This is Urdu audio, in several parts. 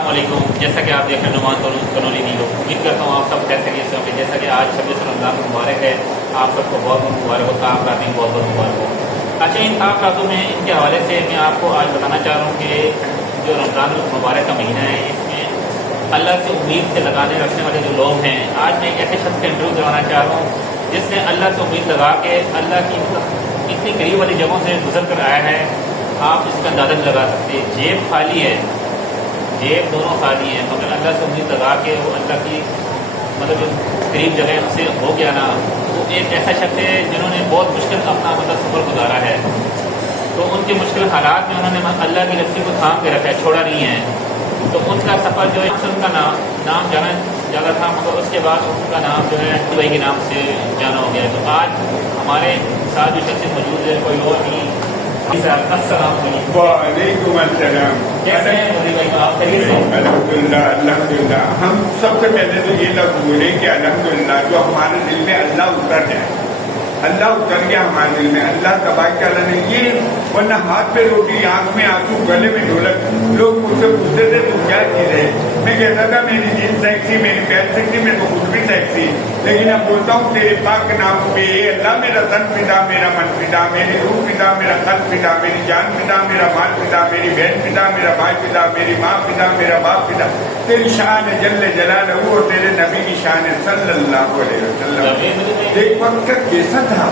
السلام علیکم. جیسا کہ آپ دیکھ رہے ہیں نعمان کنولی نیلو، امید کرتا ہوں آپ سب خیریت سے ہوں گے. جیسا کہ آج 26 رمضان مبارک ہے، آپ سب کو بہت بہت مبارک ہو. آپ راتیں بہت بہت مبارک ہو. اچھا، ان آپ راتوں میں ان کے حوالے سے میں آپ کو آج بتانا چاہ رہا ہوں کہ جو رمضان المبارک کا مہینہ ہے، اس میں اللہ سے امید سے لگانے رکھنے والے جو لوگ ہیں، آج میں ایک ایسے شخص کا انٹرویو کروانا چاہ رہا ہوں جس نے اللہ سے امید لگا کے اللہ کی اتنی قریب والی جگہوں سے گزر کر آیا ہے. آپ اس کا اندازہ نہیں لگا سکتے. جیب خالی ہے، جیب دونوں خالی ہیں، مگر اللہ سے امید لگا کے وہ اللہ کی مطلب قریب جگہ سے ہو گیا نا. وہ ایک ایسا شخص ہے جنہوں نے بہت مشکل اپنا سفر گزارا ہے. تو ان کے مشکل حالات میں انہوں نے اللہ کی رسی کو تھام کے رکھا ہے، چھوڑا نہیں ہے. تو ان کا سفر جو ہے ان کا نام جانا زیادہ تھا، مگر اس کے بعد ان کا نام جو ہے دبئی کے نام سے جانا ہو گیا. تو آج ہمارے ساتھ جو شخص موجود ہے کوئی اور نہیں. السلام علیکم. وعلیکم السلام. کیسے ہیں مودی بھائی؟ آپ خیریت سے؟ الحمدللہ الحمدللہ. ہم سب سے پہلے تو یہ لفظ بولے کہ الحمدللہ جو ہمارے دل میں اللہ اتر جائے. اللہ اتر گیا ہمارے دل میں. اللہ تبارک تعالیٰ نے یہ، ورنہ ہاتھ پہ روٹی، آنکھ میں آنسو، گلے میں ڈھولک. لوگ مجھ سے پوچھتے تھے تم کیا چیز ہے؟ میں کہتا تھا میری دل سیکسی، میری پیر سیکسی، میں تو خود بھی سیکسی. لیکن اب بولتا ہوں تیرے پاک نام پہ اللہ میرا تن فدا، میرا من فدا، میری روح فدا، میرا قلب فدا، میری جان فدا، میرا مال فدا، میری بہن فدا، میرا بھائی فدا، میری ماں فدا، میرا باپ فدا. تیری شان ہے جل جلالہ اور تیرے نبی کی شان ہے صلی اللہ علیہ وسلم. ایک وقت کا کیسا تھا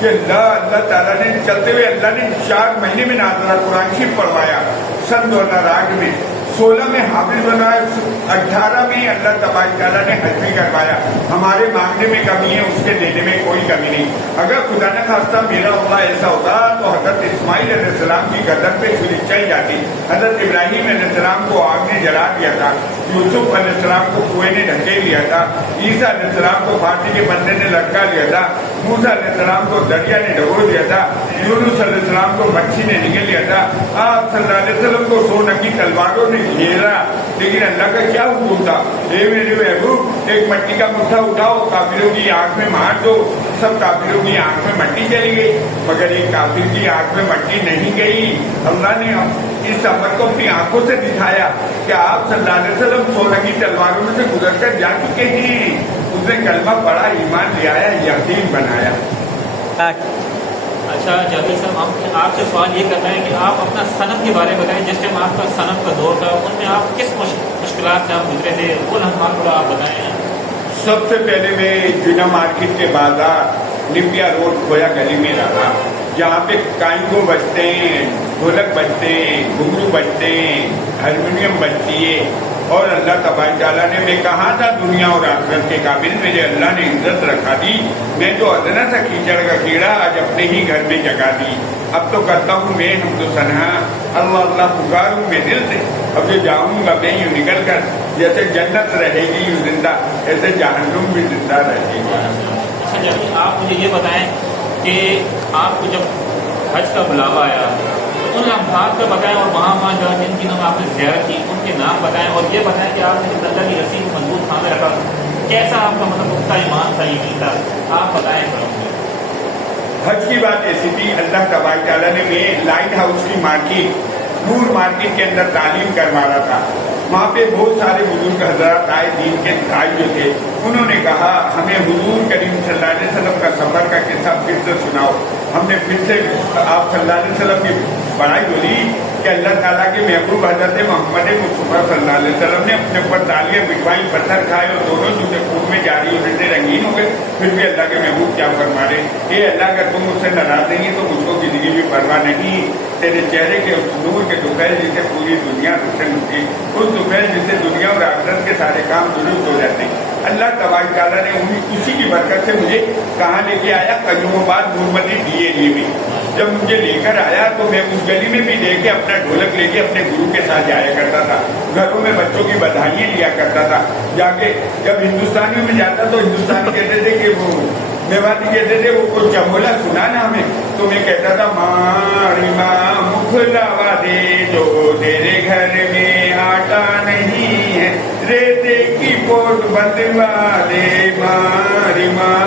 کہ اللہ تعالیٰ نے چلتے ہوئے اللہ نے 4 مہینے میں نازلہ قرآن شریف پڑھوایا. سن 2008 میں 16 میں حافظ بنایا، 18 میں اللہ تبارک تعالیٰ نے حج بھی کروایا. ہمارے مانگنے میں کمی ہے، اس کے دینے میں کوئی کمی نہیں. اگر خدا نہ خواستہ میرا اللہ ایسا ہوتا تو حضرت اسماعیل علیہ السلام کی گردن پہ چھری چل جاتی. حضرت ابراہیم علیہ السلام کو آگ نے جلا دیا تھا، یوسف علیہ السلام کو کنویں نے ڈھکے لیا تھا، عیسیٰ علیہ السلام کو پھانسی کے بندے نے لٹکا لیا تھا، موسیٰ علیہ السلام کو دریا نے ڈبو دیا تھا، یونس علیہ السلام کو مچھی نے نگل لیا تھا. آپ صلی اللہ علیہ وسلم کو سونے کی تلواروں نے گھیرا. لیکن اللہ کا کیا حکم تھا؟ اے میرے محبوب، ایک مٹی کا مٹھا اٹھاؤ، کافروں کی آنکھ میں مار دو. سب کافروں کی آنکھ میں مٹی چلی گئی، مگر ایک کافر کی آنکھ میں مٹی نہیں گئی. اللہ نے اس عمل کو اپنی آنکھوں سے دکھایا کہ آپ صلی اللہ علیہ وسلم سونے کی تلواروں میں سے گزر کر جا چکے ہیں. اس نے کلمہ پڑھا، ایمان لے آیا، یقین بنایا. اچھا جاوید صاحب، ہم آپ سے سوال یہ کرنا ہے کہ آپ اپنا صنعت کے بارے میں بتائیں. جس ٹائم آپ کا صنعت کا دور تھا، ان میں آپ کس مشکلات سے آپ گزرے تھے، وہ لمحات تھوڑا آپ بتائیں. سب سے پہلے میں جنا مارکیٹ کے بازار نمبیا روڈ کھویا گلی میں رہا، جہاں پہ کائنگو بجتے ہیں، ڈھولک بجتے ہیں، گھنگرو بجتے ہیں، ہارمونیم بجتی ہے. اور اللہ تبارک تعالیٰ نے، میں کہاں تھا دنیا اور آخرت کے قابل، مجھے اللہ نے عزت رکھا دی. میں تو ادنا سا کیچڑ کا کیڑا آج اپنے ہی گھر میں جگہ دی. اب تو کرتا ہوں میں ہم تو سنہا، اللہ اللہ پکاروں میں دل سے. اب جو جاؤں گا میں یوں نکل کر، جیسے جنت رہے گی یوں زندہ، ایسے جہنم بھی زندہ رہے گا. اچھا جاوید، آپ مجھے یہ بتائیں کہ آپ کو جب حج کا بلاوا آیا، ان لمحات کا بتائیں، اور وہاں جو جن کی آپ نے زیارت کی ان کے نام بتائیں، اور یہ بتائیں کہ آپ نے اللہ کی رسی کو مضبوط تھامے رکھا. کیسا آپ کا مطلب پختہ ایمان تھا، یقین تھا، آپ بتائیں. حج کی بات ایسی تھی، اللہ تبارک تعالیٰ نے میں لائٹ ہاؤس کی مارکیٹ، نور مارکیٹ کے اندر تعلیم کروا رہا تھا. وہاں پہ بہت سارے بزرگ حضرات آئے، دین کے بھائی جو تھے. انہوں نے کہا ہمیں حضور کریم صلی اللہ علیہ وسلم کا سفر کا قصہ پھر سے سناؤ. ہم نے پھر سے آپ صلی اللہ علیہ وسلم کی بڑائی بولی کہ اللہ تعالیٰ کے محبوب حضرت محمد مصطفیٰ صلی اللہ علیہ وسلم نے اپنے اوپر تالیاں بٹوائی، پتھر کھائے اور دونوں جوتے خون میں جاری ہونے سے رنگین ہو گئے. پھر بھی اللہ کے محبوب کیا فرما رہے، اے اللہ اگر تم مجھ سے ناراض نہیں تو مجھ کو زندگی بھی پرواہ نہیں. تیرے چہرے کے اس نور کے دوپہر جسے پوری دنیا روشن ہوتی، اس دوپہر جسے دنیا اور آخرت کے سارے کام درست ہو جاتے. اللہ تبارک تعالیٰ نے اسی کی برکت سے مجھے کہاں لے کے آیا، قیوم آباد نورمتی DAV میں. جب مجھے لے کر آیا تو میں اس گلی میں بھی لے کے اپنا ڈھولک لے کے اپنے گرو کے ساتھ جایا کرتا تھا. گھروں میں بچوں کی بدھائیاں لیا کرتا تھا. جا کے جب ہندوستانیوں میں جاتا تو ہندوستانی کہتے تھے کہ وہ میواتی کہتے تھے وہ کوئی چمولا سنا نا ہمیں، تو میں کہتا تھا ماری ماں مکھلاوا دے جو تیرے گھر میں آٹا نہیں ہے، ریتے کی پوٹ بدلوا دے ماری ماں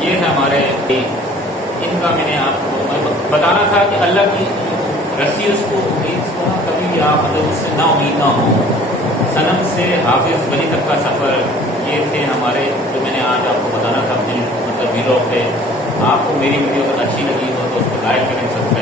یہ ہے ہمارے ان کا میں نے آپ کو بتانا تھا کہ اللہ کی رسی اس کو کبھی بھی آپ مطلب اس سے نا امید نہ ہوں. صنم سے حافظ بنی تک کا سفر، یہ تھے ہمارے جو میں نے آج آپ کو بتانا تھا اپنے مطلب ویلوگ پہ. آپ کو میری ویڈیو اگر اچھی لگی ہو تو اس کو لائک کریں، سبسکرائب